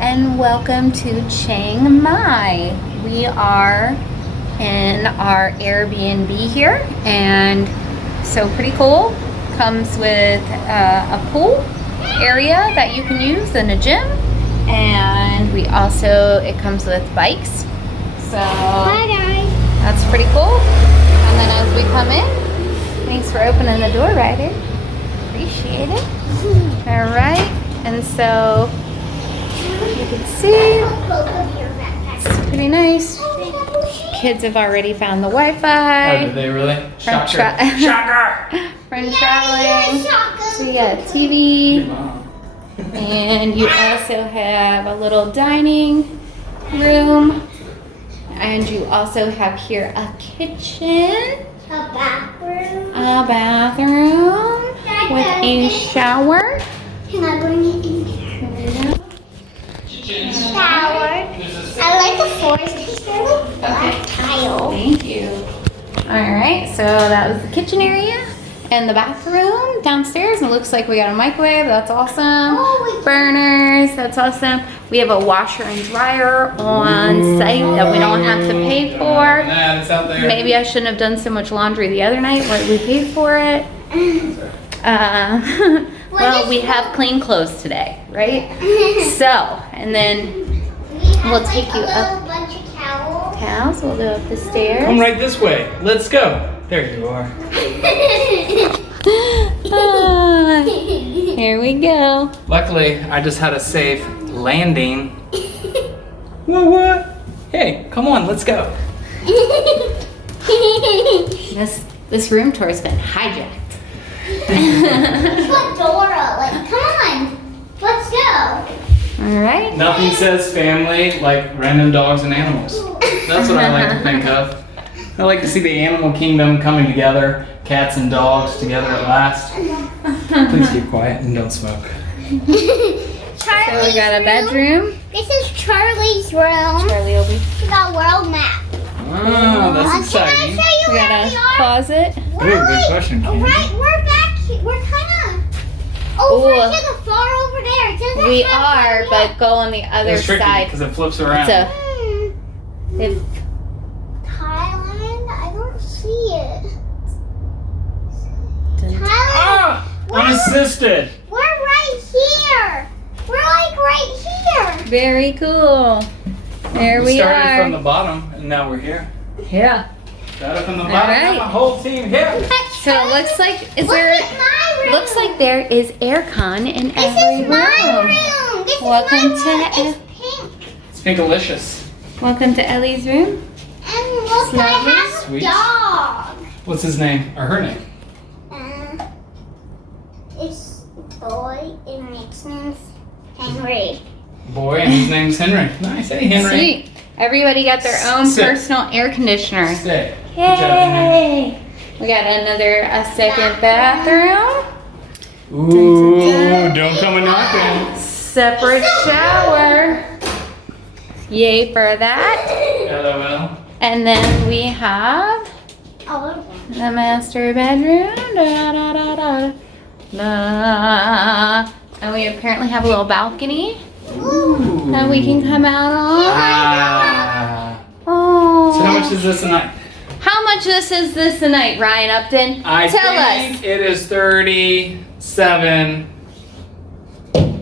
and welcome to Chiang Mai. We are in our Airbnb here, and so pretty cool. Comes with a pool area that you can use and a gym, and it comes with bikes. So Hi guys. that's pretty cool. And then as we come in, thanks for opening the door, Ryder. Appreciate it. All right, and so you can see it's pretty nice. Kids have already found the Wi-Fi. Oh, did they really? From Shocker. Shocker! From traveling. So you got TV, and you also have a little dining room, and you also have here a kitchen, A bathroom. with a shower. Can I bring it in here? Shower. I like the floors because they're like black tile. Thank you. All right, so that was the kitchen area and the bathroom downstairs. It looks like we got a microwave. That's awesome. Burners. That's awesome. We have a washer and dryer on site that we don't have to pay for. It's out there. Maybe I shouldn't have done so much laundry the other night, but we paid for it. Well, we have clean clothes today, right? So, and then we'll take you up. A bunch of towels. Towels. We'll go up the stairs. Come right this way. Let's go. There you are. Ah, here we go. Luckily, I just had a safe landing. What? Hey, come on, let's go. This room tour has been hijacked. It's like Dora. Like, come on. Let's go. All right. Nothing says family like random dogs and animals. That's what I like to think of. I like to see the animal kingdom coming together, cats and dogs together at last. Please keep quiet and don't smoke. So we got a bedroom. This is Charlie's room. Charlie will be. We got a world map. Oh, that's Can I exciting. show you We where got we a are? closet. Ooh, good question, Kim. Right, we're back here. We're kind of over Ooh. to the far over there. It doesn't We have are, one but yet. go on the other It's tricky side. because it flips around. So Hmm. if Thailand? I don't see it. Thailand? Ah! Unassisted. We're right here. We're like right here. very cool. There we started from are. the bottom and now we're here. Yeah. Started from the All bottom. right. Got my whole team here. So it looks like Look at my room. looks like there is aircon in This every is my room. room. This Welcome is my room. to- It's pink. It's pinkalicious. Welcome to Ellie's room. And look, It's I lovely. have Sweet. a dog. What's his name? Or her name? It's boy and its name's Henry. Boy, and his name's Henry. Nice. Hey, Henry. Sweet. Everybody got their own Sit. personal air conditioner. Stay. Good job, Henry. Yay! We got a second bathroom. Ooh, don't come a knocking. Separate shower. Yay for that. LOL. And then we have Oh, the master bedroom. Da, da, da, da, da. And we apparently have a little balcony Ooh. that we can come out on. Ah. Oh. So how much is this a night? How much is this a night, Ryan Upton? I Tell think us. it is 37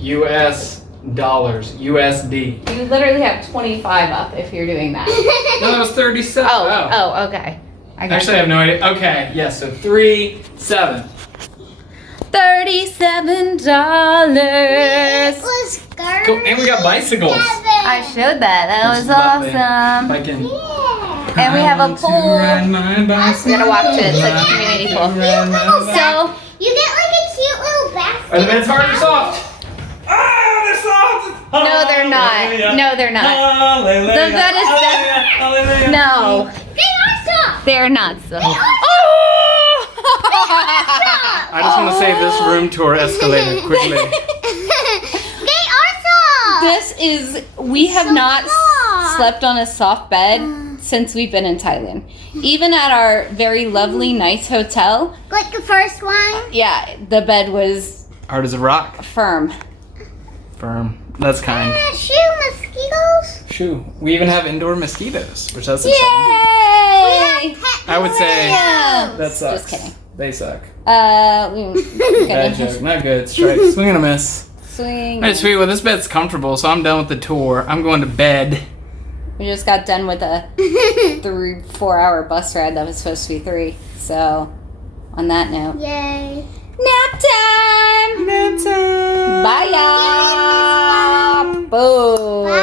US dollars, USD. You literally have 25 up if you're doing that. No, it was 37. Oh, okay. I got Actually, I have no idea. Okay, yes, so 37. $37. was scared. Cool. And we got bicycles. I showed that. That was awesome. Biking. Yeah. And we have a I want to pool. ride my bicycle. We're gonna watch it. It's a community pool. So, You get like a cute little basket. Are the beds hard or soft? Ah, they're soft! no, they're not. No, they're not. Hallelujah. The bed is Hallelujah. No, They are soft. they're not. So. I just want to say this room tour escalated quickly. They are soft. This is, we have So not soft. slept on a soft bed since we've been in Thailand. Even at our very lovely, nice hotel, Like the first one. yeah, the bed was Hard as a rock. firm. Firm. That's kind. Shoe mosquitoes. Shoo. We even have indoor mosquitoes, which that's Yay! exciting. I would say Yeah. that sucks. Just kidding. They suck. We're Bad gonna joke. Not good. Strike. Swing and a miss. swing. Alright, sweet. Well, this bed's comfortable, so I'm done with the tour. I'm going to bed. We just got done with a 3-4 hour bus ride that was supposed to be 3. So, on that note, Yay. nap time. Nap time. Bye, y'all. Boo. Bye.